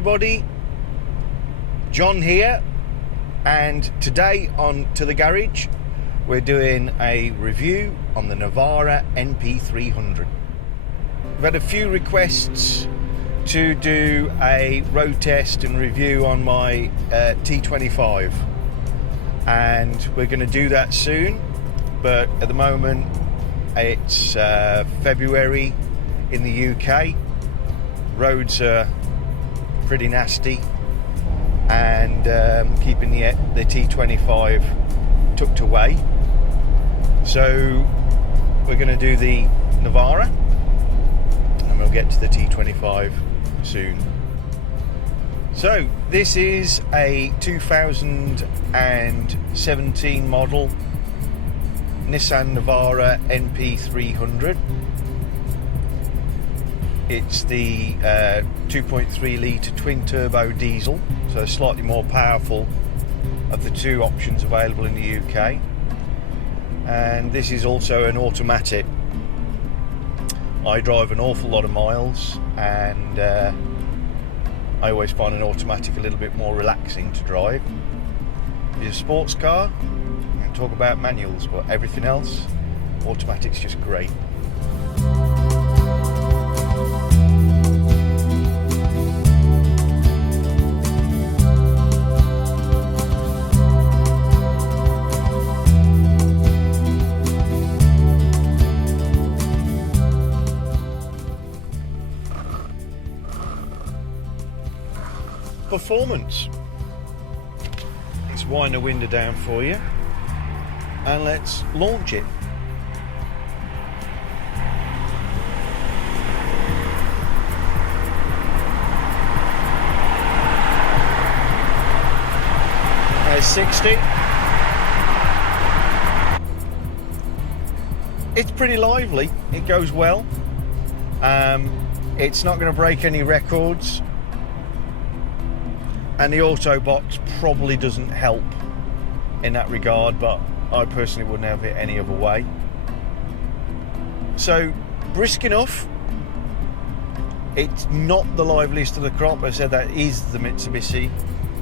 everybody, John here, and today on To The Garage we're doing a review on the Navara Np300. We've had a few requests to do a road test and review on my T25, and we're going to do that soon, but at the moment it's February in the UK. Roads are pretty nasty, and keeping the T25 tucked away. So we're going to do the Navara, and we'll get to the T25 soon. So this is a 2017 model Nissan Navara Np300. It's the 2.3 litre twin turbo diesel, so slightly more powerful of the two options available in the UK. And this is also an automatic. I drive an awful lot of miles, and I always find an automatic a little bit more relaxing to drive. It's a sports car. We can talk about manuals, but everything else, automatic's just great. Performance. Let's wind the window down for you and let's launch it. There's 60. It's pretty lively, it goes well. It's not going to break any records, and the auto box probably doesn't help in that regard, but I personally wouldn't have it any other way. So brisk enough. It's not the liveliest of the crop. I said that is the Mitsubishi.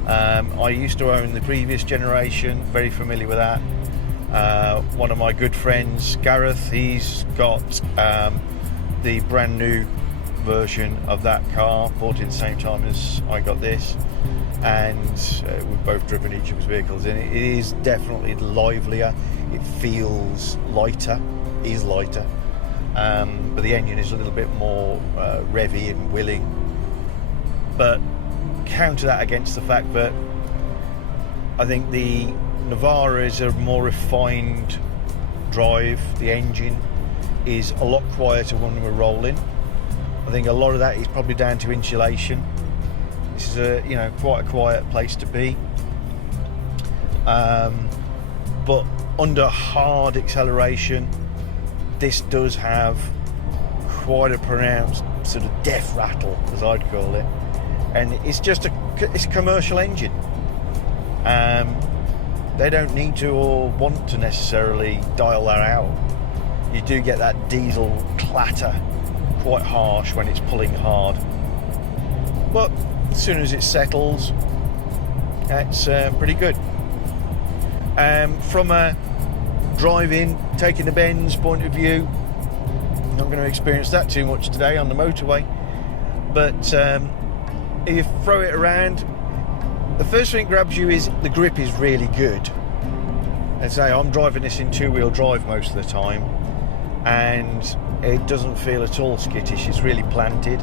I used to own the previous generation, very familiar with that. One of my good friends, Gareth, he's got the brand new version of that car, bought it at the same time as I got this, and we've both driven each other's vehicles, and it is definitely livelier. It feels lighter, is lighter, but the engine is a little bit more revvy and willing. But counter that against the fact that I think the Navara is a more refined drive. The engine is a lot quieter when we're rolling. I think a lot of that is probably down to insulation. This is quite a quiet place to be, but under hard acceleration this does have quite a pronounced sort of death rattle, as I'd call it, and it's a commercial engine. They don't need to or want to necessarily dial that out. You do get that diesel clatter quite harsh when it's pulling hard, but as soon as it settles, that's pretty good. From a drive-in, taking the bends point of view, not going to experience that too much today on the motorway, but if you throw it around, the first thing that grabs you is the grip is really good. As I say, I'm driving this in two-wheel drive most of the time, and it doesn't feel at all skittish. It's really planted.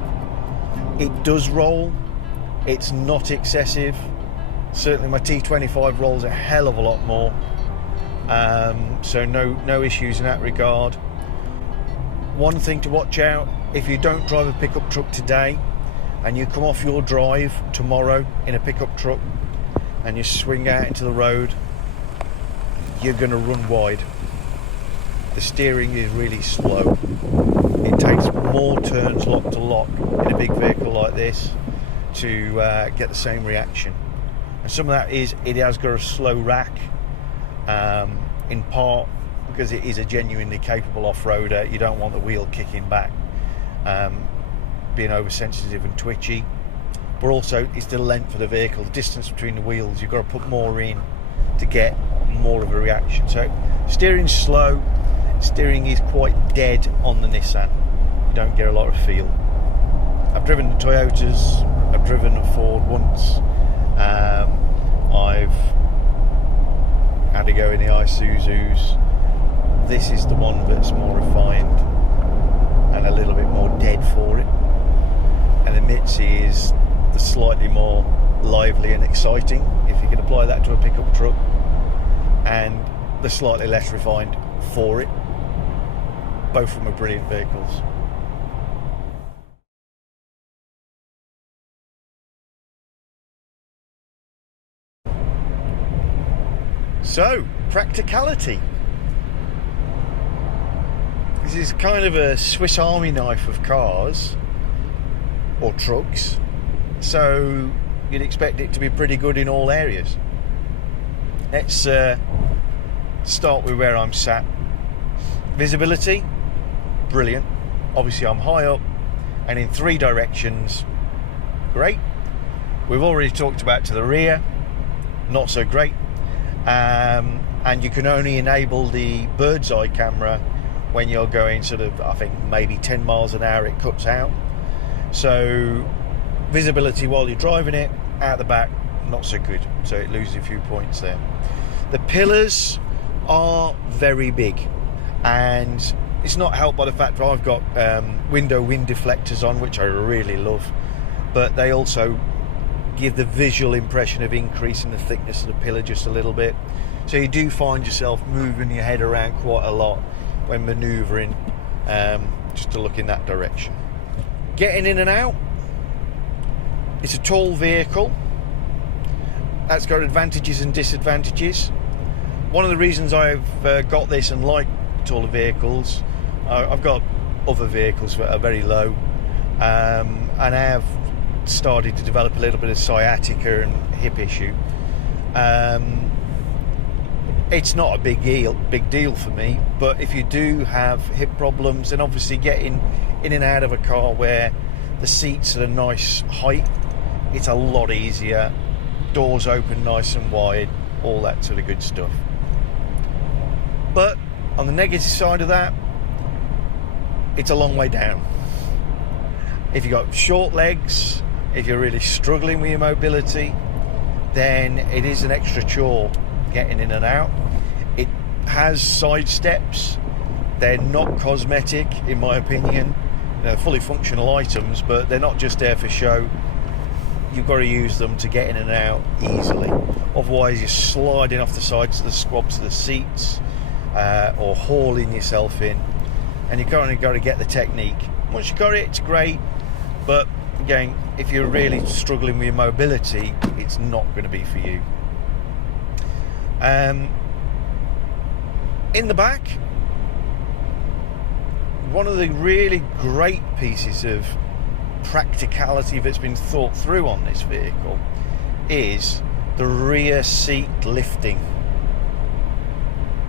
It does roll. It's not excessive. Certainly my T25 rolls a hell of a lot more, so no issues in that regard. One thing to watch out: if you don't drive a pickup truck today and you come off your drive tomorrow in a pickup truck and you swing out into the road, you're going to run wide. The steering is really slow. It takes more turns lock to lock in a big vehicle like this to get the same reaction, and some of that is it has got a slow rack, in part because it is a genuinely capable off-roader. You don't want the wheel kicking back, being oversensitive and twitchy, but also it's the length of the vehicle, the distance between the wheels. You've got to put more in to get more of a reaction. So steering's slow, steering is quite dead on the Nissan. You don't get a lot of feel. I've driven the Toyotas, I've driven a Ford once, I've had to go in the Isuzus. This is the one that's more refined and a little bit more dead for it. And the Mitzi is the slightly more lively and exciting, if you can apply that to a pickup truck, and the slightly less refined for it. Both of them are brilliant vehicles. So, practicality. This is kind of a Swiss Army knife of cars or trucks, so you'd expect it to be pretty good in all areas. Let's start with where I'm sat. Visibility, brilliant. Obviously I'm high up and in 3 directions, great. We've already talked about to the rear, not so great. And you can only enable the bird's eye camera when you're going sort of, I think maybe 10 miles an hour it cuts out. So visibility while you're driving it, out the back, not so good. So it loses a few points there. The pillars are very big, and it's not helped by the fact that I've got window wind deflectors on, which I really love, but they also give the visual impression of increasing the thickness of the pillar just a little bit. So you do find yourself moving your head around quite a lot when manoeuvring, just to look in that direction. Getting in and out, it's a tall vehicle. That's got advantages and disadvantages. One of the reasons I've got this and like taller vehicles, I've got other vehicles that are very low, and I have started to develop a little bit of sciatica and hip issue. It's not a big deal for me, but if you do have hip problems, then obviously getting in and out of a car where the seats are a nice height, it's a lot easier. Doors open nice and wide, all that sort of good stuff. But on the negative side of that, it's a long way down. If you've got short legs, if you're really struggling with your mobility, then it is an extra chore getting in and out. It has side steps. They're not cosmetic, in my opinion. They're fully functional items, but they're not just there for show. You've got to use them to get in and out easily. Otherwise, you're sliding off the sides of the squabs of the seats, or hauling yourself in, and you've kind of got to get the technique. Once you've got it, it's great, but again, if you're really struggling with your mobility, it's not going to be for you. In the back, one of the really great pieces of practicality that's been thought through on this vehicle is the rear seat lifting.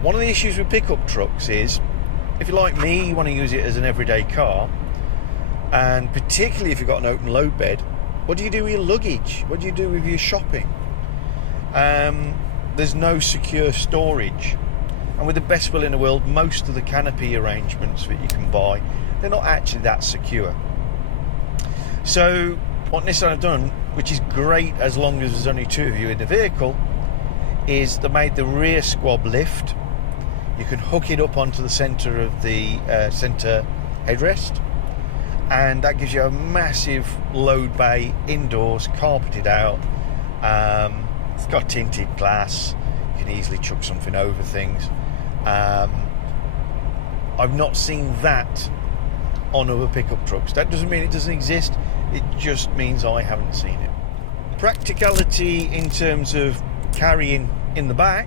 One of the issues with pickup trucks is, if you're like me, you want to use it as an everyday car, and particularly if you've got an open load bed, what do you do with your luggage? What do you do with your shopping? There's no secure storage, and with the best will in the world, most of the canopy arrangements that you can buy, they're not actually that secure. So what Nissan have done, which is great as long as there's only 2 of you in the vehicle, is they made the rear squab lift. You can hook it up onto the centre of the centre headrest, and that gives you a massive load bay indoors, carpeted out. It's got tinted glass. You can easily chuck something over things. I've not seen that on other pickup trucks. That doesn't mean it doesn't exist, it just means I haven't seen it. Practicality in terms of carrying in the back,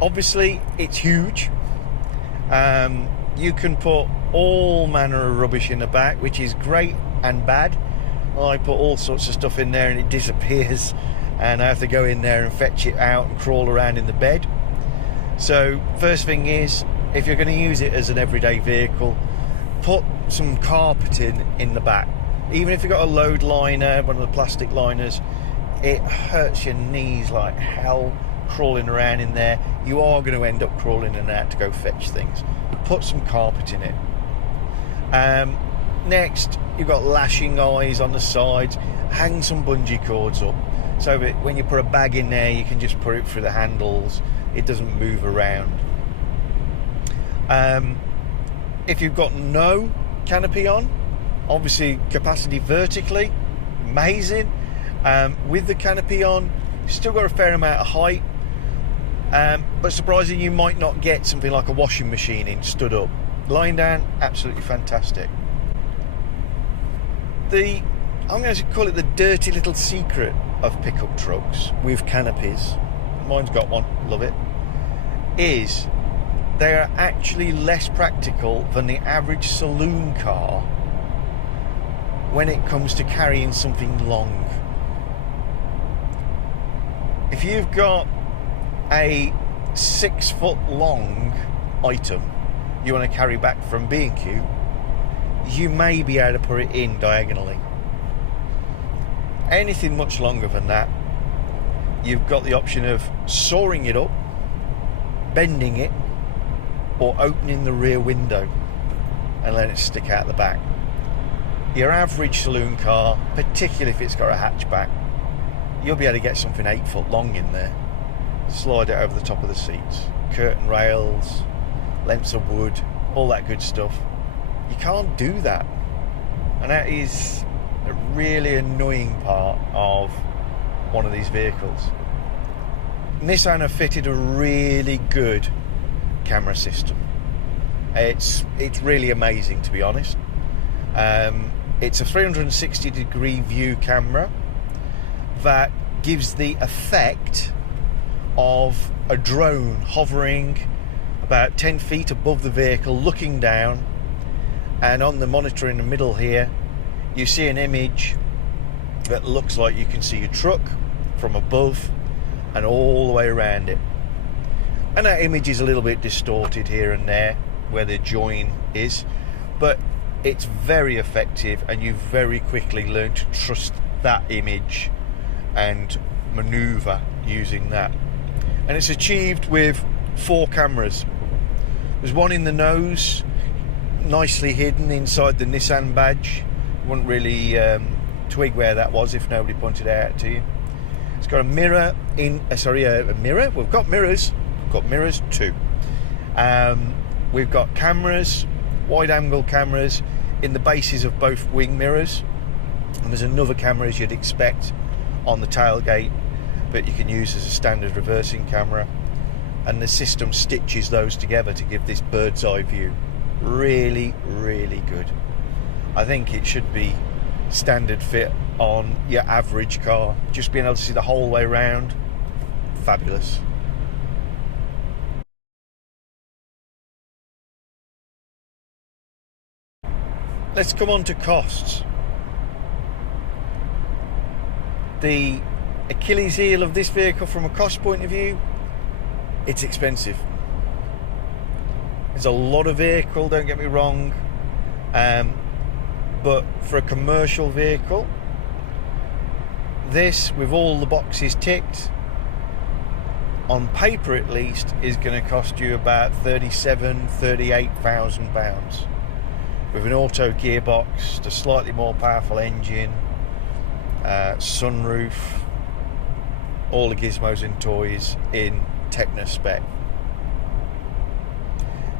obviously it's huge. You can put all manner of rubbish in the back, which is great and bad. I put all sorts of stuff in there and it disappears, and I have to go in there and fetch it out and crawl around in the bed. So first thing is, if you're going to use it as an everyday vehicle, put some carpeting in the back. Even if you've got a load liner, one of the plastic liners, it hurts your knees like hell crawling around in there. You are going to end up crawling in and out to go fetch things. Put some carpet in it. Next, you've got lashing eyes on the sides. Hang some bungee cords up so that when you put a bag in there, you can just put it through the handles. It doesn't move around. If you've got no canopy on, obviously capacity vertically, amazing. With the canopy on, you've still got a fair amount of height, but surprising, you might not get something like a washing machine in stood up. Lying down, absolutely fantastic. I'm going to call it the dirty little secret of pickup trucks with canopies, mine's got one, love it, is they are actually less practical than the average saloon car when it comes to carrying something long. If you've got a 6 foot long item you want to carry back from B&Q, you may be able to put it in diagonally. Anything much longer than that, you've got the option of sawing it up, bending it, or opening the rear window and letting it stick out the back. Your average saloon car, particularly if it's got a hatchback, you'll be able to get something 8 foot long in there. Slide it over the top of the seats. Curtain rails, lengths of wood, all that good stuff. You can't do that. And that is a really annoying part of one of these vehicles. Nissan have fitted a really good camera system. It's really amazing, to be honest. It's a 360 degree view camera that gives the effect of a drone hovering about 10 feet above the vehicle, looking down, and on the monitor in the middle here you see an image that looks like you can see a truck from above and all the way around it. And that image is a little bit distorted here and there where the join is, but it's very effective, and you very quickly learn to trust that image and maneuver using that. And it's achieved with 4 cameras. There's one in the nose, nicely hidden inside the Nissan badge. You wouldn't really twig where that was if nobody pointed it out to you. It's got a mirror in, a mirror? We've got mirrors. We've got mirrors too. We've got cameras, wide angle cameras in the bases of both wing mirrors. And there's another camera, as you'd expect, on the tailgate that you can use as a standard reversing camera. And the system stitches those together to give this bird's eye view. Really, really good. I think it should be standard fit on your average car. Just being able to see the whole way around, fabulous. Let's come on to costs. The Achilles heel of this vehicle from a cost point of view, it's expensive. It's a lot of vehicle, don't get me wrong, but for a commercial vehicle, this, with all the boxes ticked, on paper at least, is going to cost you about £38,000, with an auto gearbox, a slightly more powerful engine, sunroof, all the gizmos and toys in Techno spec.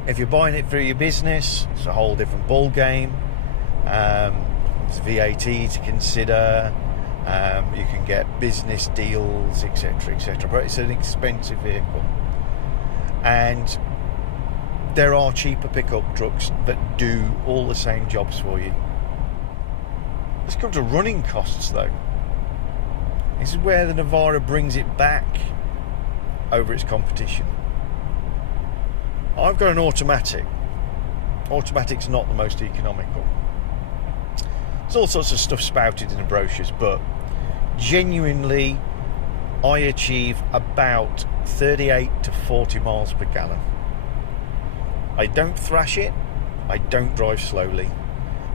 If you're buying it through your business, it's a whole different ball game. It's VAT to consider. You can get business deals, etc., etc. But it's an expensive vehicle, and there are cheaper pickup trucks that do all the same jobs for you. Let's come to running costs, though. This is where the Navara brings it back over its competition. I've got an automatic. Automatic's not the most economical. There's all sorts of stuff spouted in the brochures, but genuinely I achieve about 38 to 40 miles per gallon. I don't thrash it, I don't drive slowly,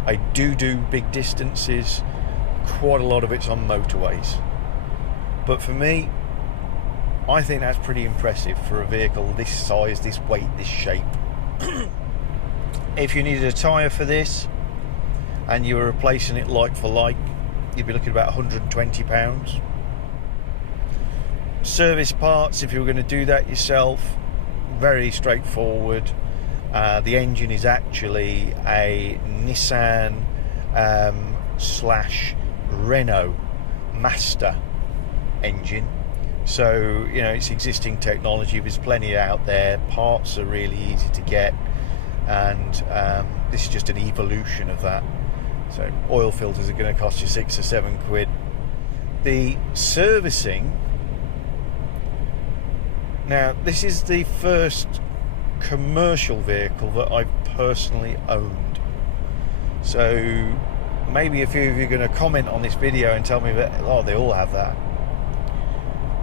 I do big distances. Quite a lot of it's on motorways. But for me, I think that's pretty impressive for a vehicle this size, this weight, this shape. If you needed a tyre for this and you were replacing it like for like, you'd be looking at about £120. Service parts, if you were going to do that yourself, very straightforward. The engine is actually a Nissan slash Renault Master engine, so you know it's existing technology. There's plenty out there. Parts are really easy to get, and this is just an evolution of that. So oil filters are going to cost you £6 or £7. The servicing, now this is the first commercial vehicle that I've personally owned, so maybe a few of you are going to comment on this video and tell me that, oh, they all have that.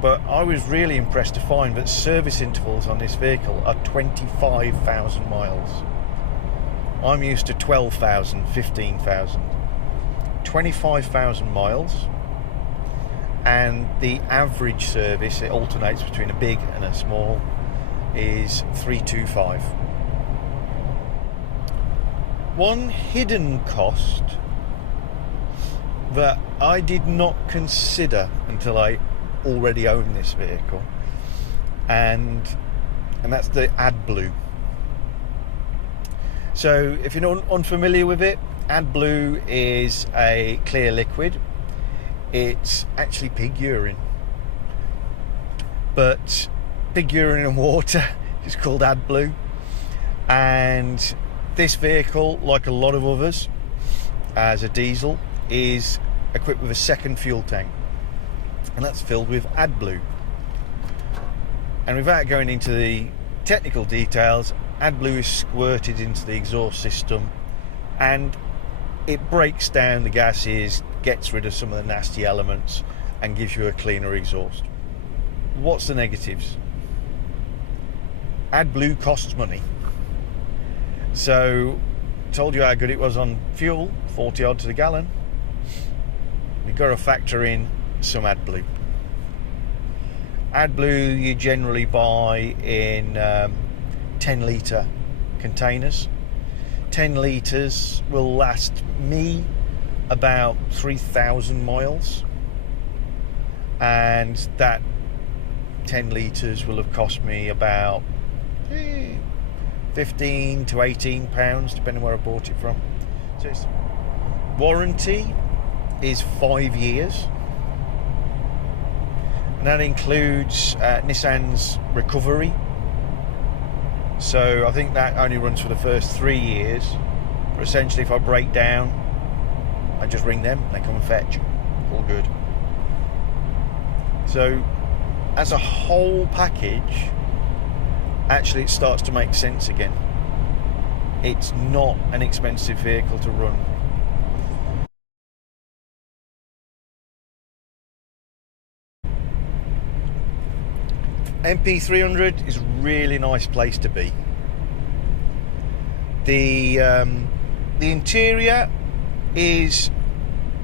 But I was really impressed to find that service intervals on this vehicle are 25,000 miles. I'm used to 12,000, 15,000. 25,000 miles, and the average service, it alternates between a big and a small, is 325. One hidden cost that I did not consider until I already own this vehicle, and that's the AdBlue. So if you're not unfamiliar with it, AdBlue is a clear liquid. It's actually pig urine, but pig urine and water is called AdBlue. And this vehicle, like a lot of others, as a diesel, is equipped with a second fuel tank, and that's filled with AdBlue. And without going into the technical details, AdBlue is squirted into the exhaust system, and it breaks down the gases, gets rid of some of the nasty elements, and gives you a cleaner exhaust. What's the negatives? AdBlue costs money. So, told you how good it was on fuel, 40 odd to the gallon. You've got to factor in some AdBlue. AdBlue you generally buy in 10 litre containers. 10 litres will last me about 3,000 miles, and that 10 litres will have cost me about 15 to 18 pounds, depending where I bought it from. So its warranty is 5 years, and that includes Nissan's recovery. So I think that only runs for the first 3 years, but essentially if I break down, I just ring them, they come and fetch, all good. So as a whole package, actually it starts to make sense again. It's not an expensive vehicle to run. MP300 is a really nice place to be. The interior is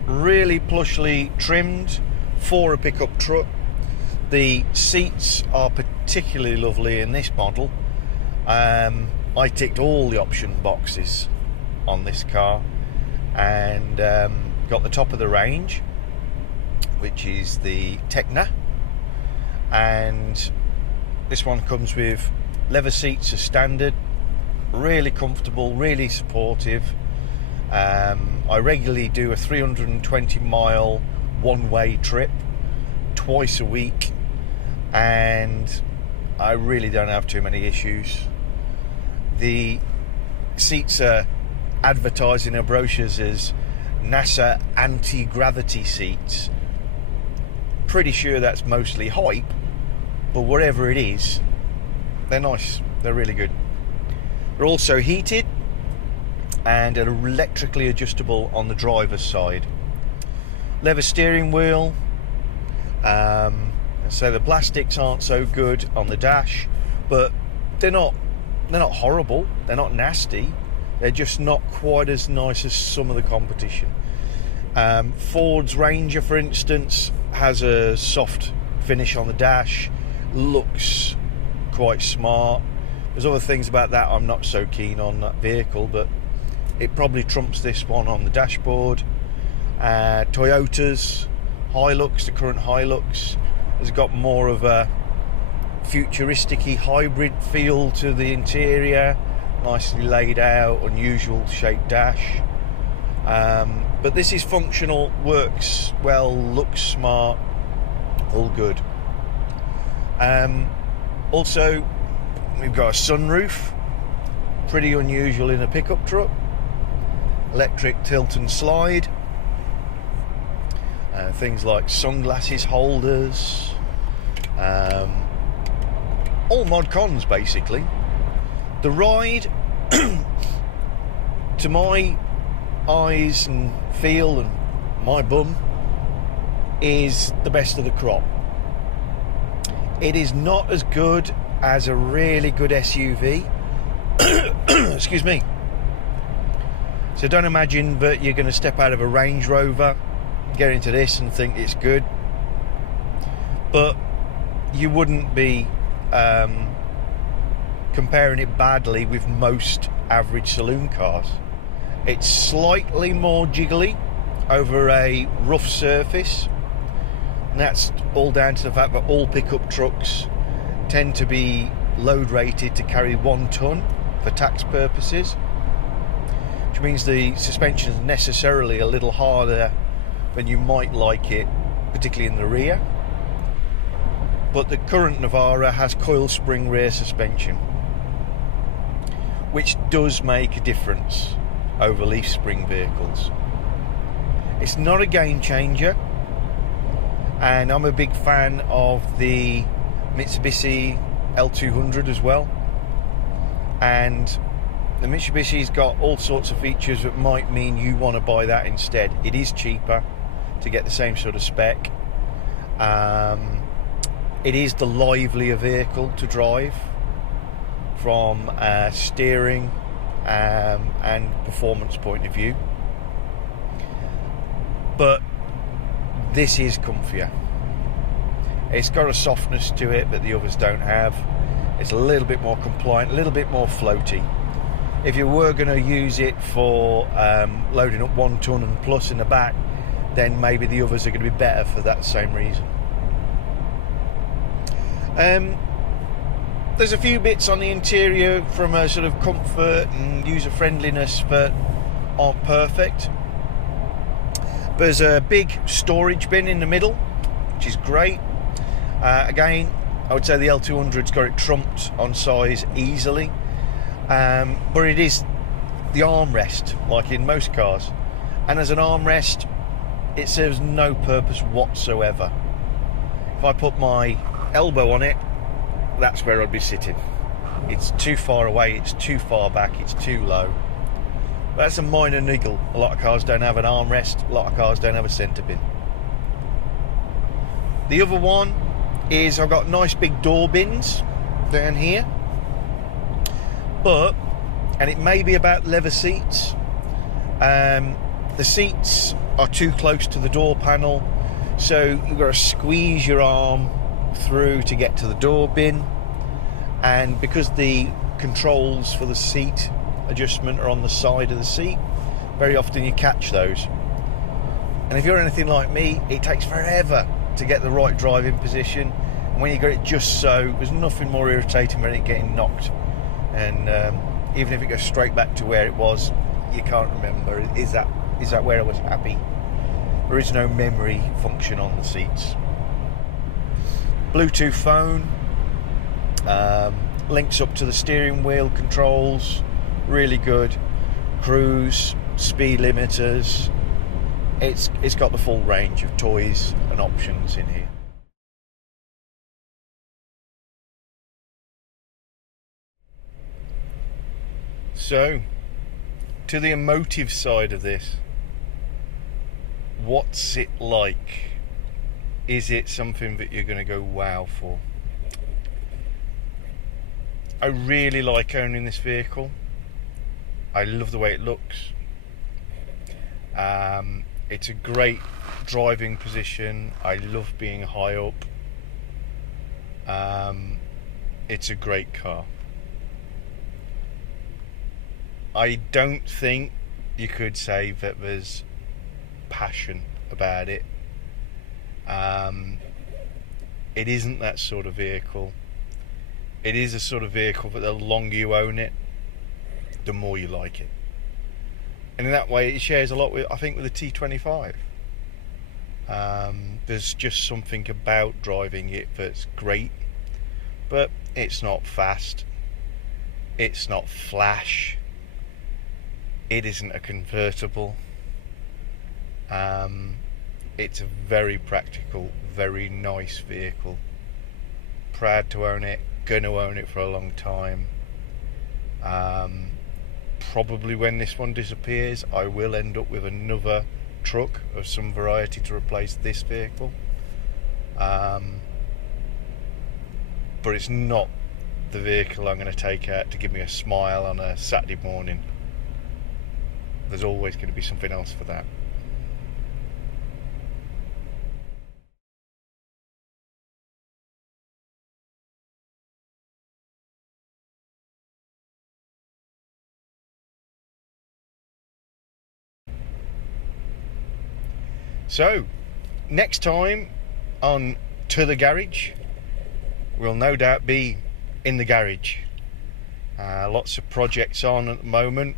really plushly trimmed for a pickup truck. The seats are particularly lovely in this model. I ticked all the option boxes on this car, and got the top of the range, which is the Tecna, and this one comes with leather seats as standard, really comfortable, really supportive. I regularly do a 320 mile one-way trip twice a week, and I really don't have too many issues. The seats are advertised in our brochures as NASA anti-gravity seats. Pretty sure that's mostly hype, but whatever it is, they're nice, they're really good. They're also heated and are electrically adjustable on the driver's side. Leather steering wheel, so the plastics aren't so good on the dash, but they're not horrible, they're not nasty, They're just not quite as nice as some of the competition. Ford's Ranger, for instance, has a soft finish on the dash, looks quite smart. There's other things about that I'm not so keen on that vehicle, but it probably trumps this one on the dashboard. Toyota's Hilux, the current Hilux, has got more of a futuristic-y hybrid feel to the interior, nicely laid out, unusual shaped dash. But this is functional, works well, looks smart, all good. Also, we've got a sunroof, pretty unusual in a pickup truck. Electric tilt and slide. Things like sunglasses holders. All mod cons, basically. The ride, to my eyes and feel and my bum, is the best of the crop. It is not as good as a really good SUV. Excuse me. So don't imagine that you're going to step out of a Range Rover, get into this and think it's good. But you wouldn't be comparing it badly with most average saloon cars. It's slightly more jiggly over a rough surface, and that's all down to the fact that all pickup trucks tend to be load rated to carry 1 ton for tax purposes, which means the suspension is necessarily a little harder than you might like it, particularly in the rear. But the current Navara has coil spring rear suspension, which does make a difference over leaf spring vehicles. It's not a game changer, and I'm a big fan of the Mitsubishi L200 as well, and the Mitsubishi's got all sorts of features that might mean you want to buy that instead. It is cheaper to get the same sort of spec. It is the livelier vehicle to drive from a steering and performance point of view, but this is comfier. It's got a softness to it that the others don't have. It's a little bit more compliant, a little bit more floaty. If you were going to use it for loading up 1 ton and plus in the back, then maybe the others are going to be better for that same reason. There's a few bits on the interior from a sort of comfort and user friendliness that aren't perfect. There's a big storage bin in the middle, which is great. Again, I would say the L200's got it trumped on size easily, but it is the armrest, like in most cars, and as an armrest it serves no purpose whatsoever. If I put my elbow on it, that's where I'd be sitting. It's too far away, it's too far back, it's too low. But that's a minor niggle. A lot of cars don't have an armrest, a lot of cars don't have a centre bin. The other one is I've got nice big door bins down here, but, and it may be about leather seats, the seats are too close to the door panel, so you've got to squeeze your arm through to get to the door bin, and because the controls for the seat adjustment are on the side of the seat, very often you catch those, and if you're anything like me, it takes forever to get the right driving position, and when you get it just so, there's nothing more irritating than it getting knocked, and even if it goes straight back to where it was, you can't remember, is that where I was happy? There is no memory function on the seats. Bluetooth phone, links up to the steering wheel controls, really good. Cruise, speed limiters, it's got the full range of toys and options in here. So, to the emotive side of this, what's it like? Is it something that you're going to go wow for? I really like owning this vehicle. I love the way it looks. It's a great driving position. I love being high up. It's a great car. I don't think you could say that there's passion about it. It isn't that sort of vehicle. It is a sort of vehicle that the longer you own it, the more you like it. And in that way, it shares a lot with, I think, with the T25. There's just something about driving it that's great, but it's not fast. It's not flash. It isn't a convertible. It's a very practical, very nice vehicle. Proud to own it. Going to own it for a long time. Probably when this one disappears, I will end up with another truck of some variety to replace this vehicle. But it's not the vehicle I'm going to take out to give me a smile on a Saturday morning. There's always going to be something else for that. So, next time on To The Garage, we'll no doubt be in the garage. Lots of projects on at the moment,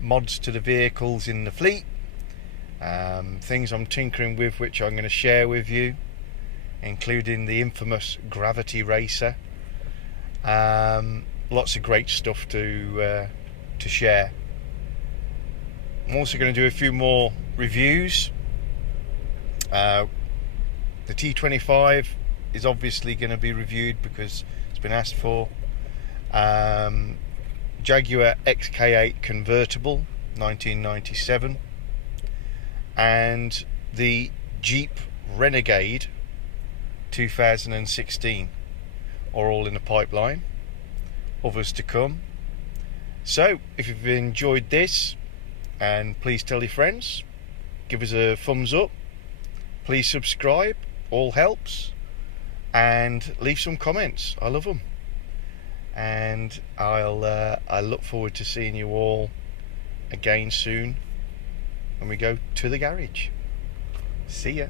mods to the vehicles in the fleet, things I'm tinkering with which I'm going to share with you, including the infamous Gravity Racer. Lots of great stuff to share. I'm also going to do a few more reviews. The T25 is obviously going to be reviewed because it's been asked for. Jaguar XK8 convertible 1997 and the Jeep Renegade 2016 are all in the pipeline, others to come. So if you've enjoyed this, and please tell your friends, give us a thumbs up, please subscribe, all helps, and leave some comments. I love them. And I look forward to seeing you all again soon when we go to the garage. See ya.